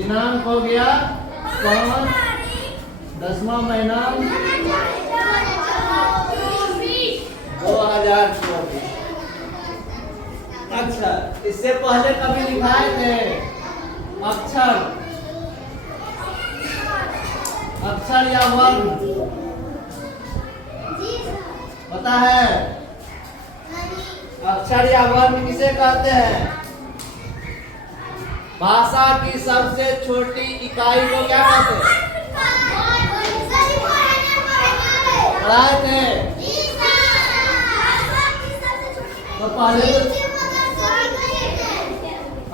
दिनांक हो गया 5 10वां महीना 2024। अच्छा, इससे पहले कभी लिखाए थे अक्षर या वर्ण पता है? अक्षर या वर्ण किसे कहते हैं? भाषा की सबसे छोटी इकाई को क्या कहते हैं? पढ़ाए थे तो पहले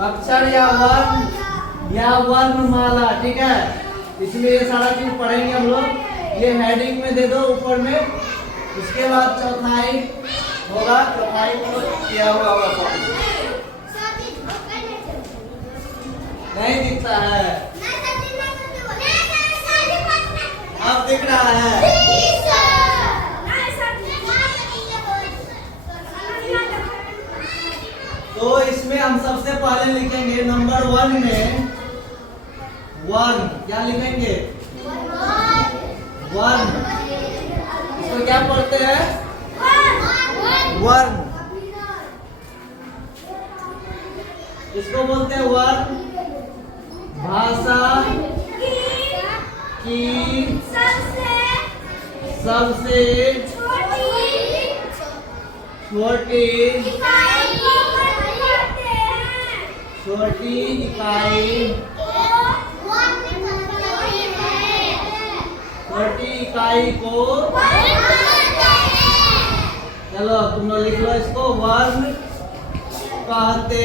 अक्षर या वर्णमाला, ठीक है। इसमें ये सारा चीज पढ़ेंगे हम लोग। ये हेडिंग में दे दो ऊपर में। उसके बाद चौथाई होगा, चौथाई को किया हुआ होगा। नहीं दिखता है, अब दिख रहा है। तो इसमें हम सबसे पहले लिखेंगे नंबर 1 में वन। क्या लिखेंगे? वन। इसको क्या पढ़ते हैं? वर्ण। इसको बोलते हैं वर्ण। भाषा की सबसे छोटी इकाई को चलो तुम लोग लिख लो इसको। वर्ण कहते।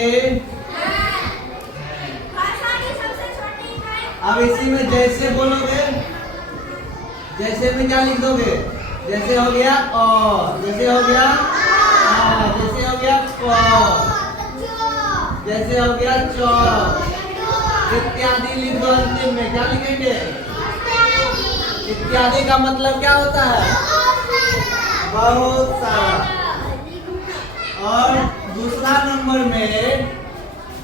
अब इसी में जैसे बोलोगे, जैसे में क्या लिख दोगे? जैसे हो गया अ, जैसे हो गया आ, जैसे हो गया क, जैसे हो गया च, इत्यादि लिख दो। अंतिम में क्या लिखेंगे? इत्यादि का मतलब क्या होता है? बहुत सारा। और दूसरा नंबर में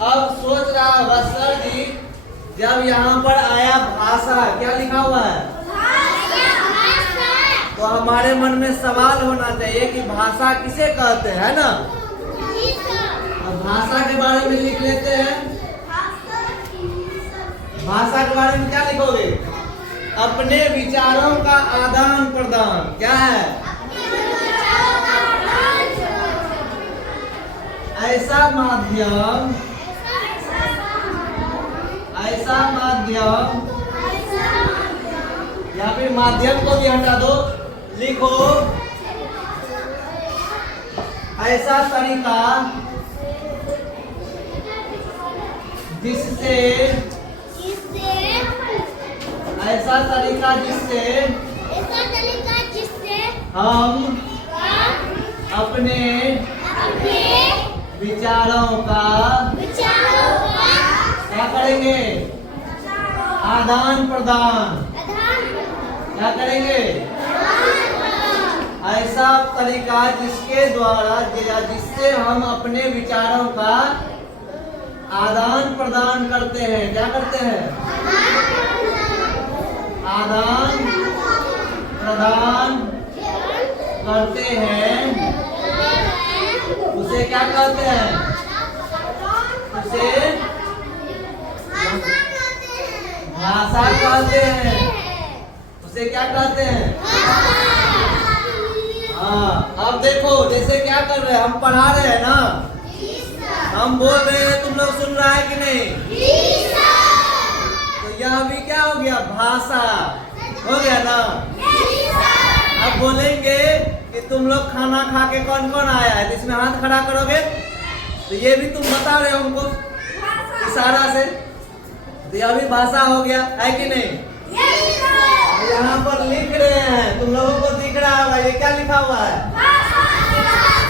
अब सोच रहा होगा सर जी, जब यहाँ पर आया भाषा, क्या लिखा हुआ है? तो हमारे मन में सवाल होना चाहिए कि भाषा किसे कहते हैं ना। अब भाषा के बारे में लिख लेते हैं। भाषा के बारे में क्या लिखोगे? अपने विचारों का आदान प्रदान। क्या है? ऐसा माध्यम या फिर माध्यम को भी हटा दो, लिखो ऐसा तरीका जिससे हम अपने विचारों का क्या करेंगे? आदान प्रदान। क्या करेंगे? ऐसा तरीका जिसके द्वारा जिससे हम अपने विचारों का आदान प्रदान करते हैं। क्या करते हैं? आदान प्रदान करते हैं। उसे क्या कहते हैं? उसे भाषा कहते हैं। उसे क्या कहते हैं? हाँ, अब देखो जैसे क्या कर रहे हैं, हम पढ़ा रहे हैं ना, हम बोल रहे हैं, तुम लोग सुन रहा है कि नहीं? तो यह भी क्या हो गया? भाषा हो गया ना। अब बोलेंगे कि तुम लोग खाना खा के कौन कौन आया है, तो इसमें हाथ खड़ा करोगे तो ये भी तुम बता रहे हो हमको इशारा से। तो यह भी भाषा हो गया, है कि नहीं? यहाँ पर लिख रहे हैं, तुम लोगों को दिख रहा होगा ये क्या लिखा हुआ है?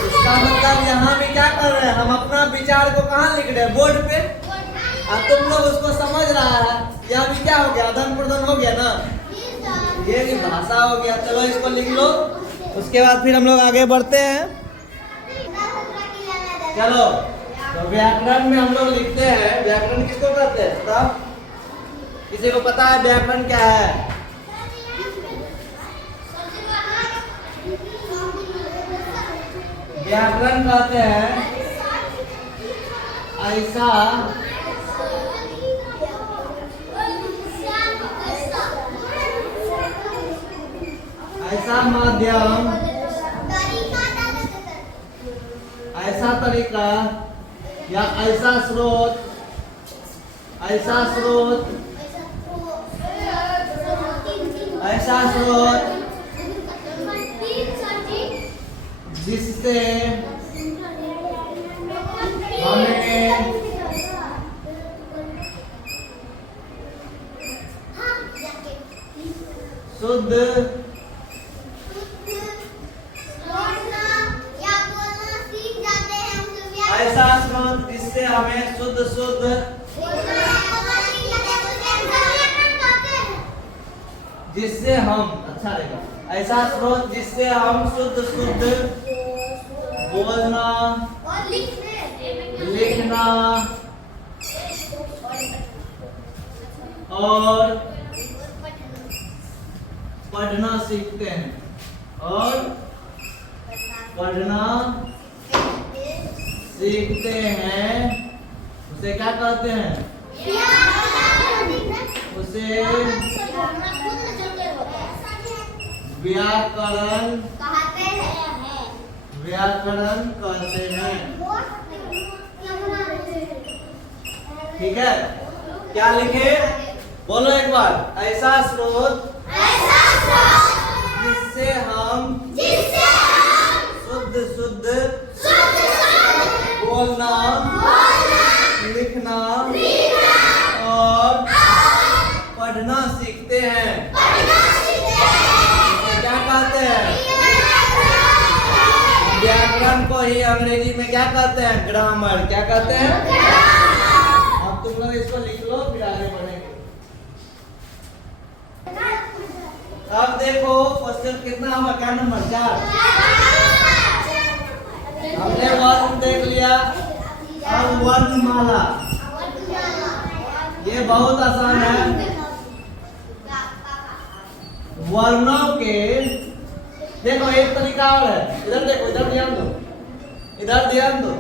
इसका मतलब यहाँ भी क्या कर रहे हैं? हम अपना विचार को कहाँ लिख रहे हैं? बोर्ड पे। अब तुम लोग उसको समझ रहा है। यह भी क्या हो गया? आदान प्रदान हो गया ना। ये भी भाषा हो गया। चलो इसको लिख लो। उसके बाद फिर हम लोग आगे बढ़ते हैं। चलो तो व्याकरण में हम लोग लिखते हैं। व्याकरण किसको कहते हैं? किसी को पता है व्याकरण क्या है? व्याकरण कहते हैं ऐसा माध्यम, ऐसा तरीका या ऐसा स्रोत ऐसा स्रोत जिससे हमें शुद्ध ऐसा स्रोत जिससे हमें शुद्ध जिससे हम अच्छा रहेगा, ऐसा स्रोत जिससे हम शुद्ध बोलना, लिखना और पढ़ना सीखते हैं उसे क्या कहते हैं? उसे व्याकरण कहते हैं। ठीक है, क्या लिखे? बोलो एक बार। ऐसा स्रोत जिससे हम शुद्ध बोलना, लिखना और पढ़ना सीखते हैं। क्या कहते हैं? व्याकरण को ही अंग्रेजी में क्या कहते हैं? ग्रामर। क्या कहते हैं? अब तुम लोग इसको लिख लो, फिर आगे बढ़ेंगे। अब देखो क्वेश्चन कितना हुआ? क्या नंबर? 4। हमने वर्ण देख लिया। अब वर्णमाला, ये बहुत आसान है। वर्णों के देखो एक तरीका और है। इधर देखो, इधर ध्यान दो।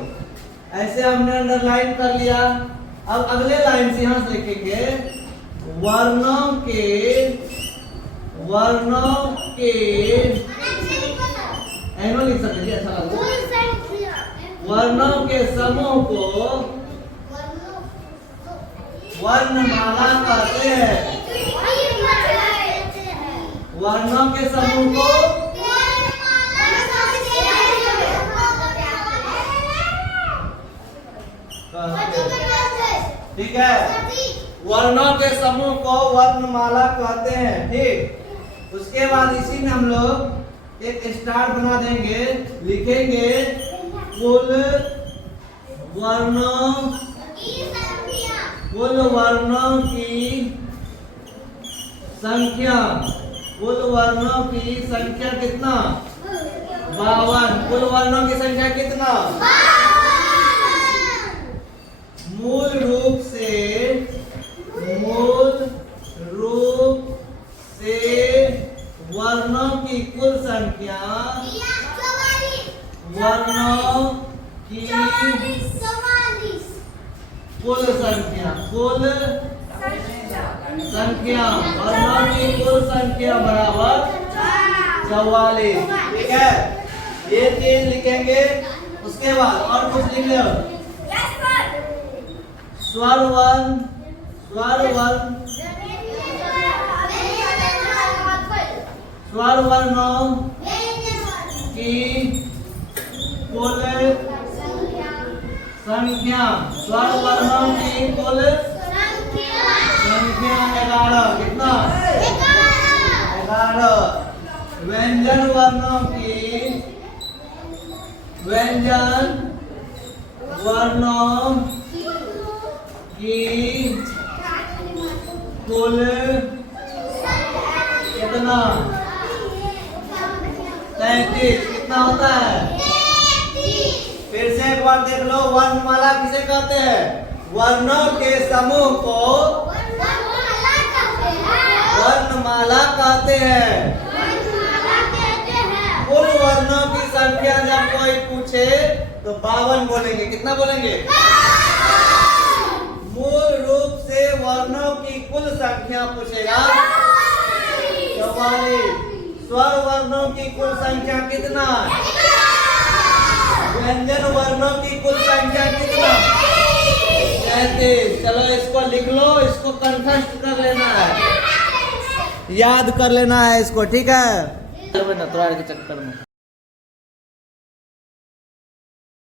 ऐसे हमने अंडरलाइन कर लिया। अब अगले लाइन से यहां से लिखेंगे वर्णों के ऐनो लिख सकते हैं, अच्छा लगता है। वर्णों के समूह को वर्णमाला कहते हैं। वर्णों के समूह को ठीक है, वर्णों के समूह को वर्णमाला कहते हैं। ठीक, उसके बाद इसी में हम लोग एक स्टार बना देंगे, लिखेंगे कुल वर्णों की संख्या। कुल वर्णों की संख्या कितना? 52। कुल वर्णों की संख्या कितना? मूल रूप से वर्णों की कुल संख्या, वर्णों की कुल संख्या वर्णों की कुल संख्या बराबर 44। ठीक है, ये चीज लिखेंगे। उसके बाद और कुछ लिख लो। स्वर वर्णों की कुल संख्या। स्वर वर्णों की कुल संख्या 11। कितना? 11। व्यंजन वर्णों की कुल कितना? 33। कितना होता है? फिर से एक बार देख लो। वर्णमाला किसे कहते हैं? वर्णों के समूह को वर्णमाला कहते हैं। कुल वर्णों की संख्या जब कोई पूछे तो 52 बोलेंगे। कितना बोलेंगे? मूल रूप से वर्णों की कुल संख्या पूछेगा 44। स्वर वर्णों की कुल संख्या कितना? व्यंजन वर्णों की कुल संख्या कितना? 33। चलो इसको लिख लो, इसको कंठस्थ कर लेना है, याद कर लेना है इसको, ठीक है? चलो ना, तो के चक्कर में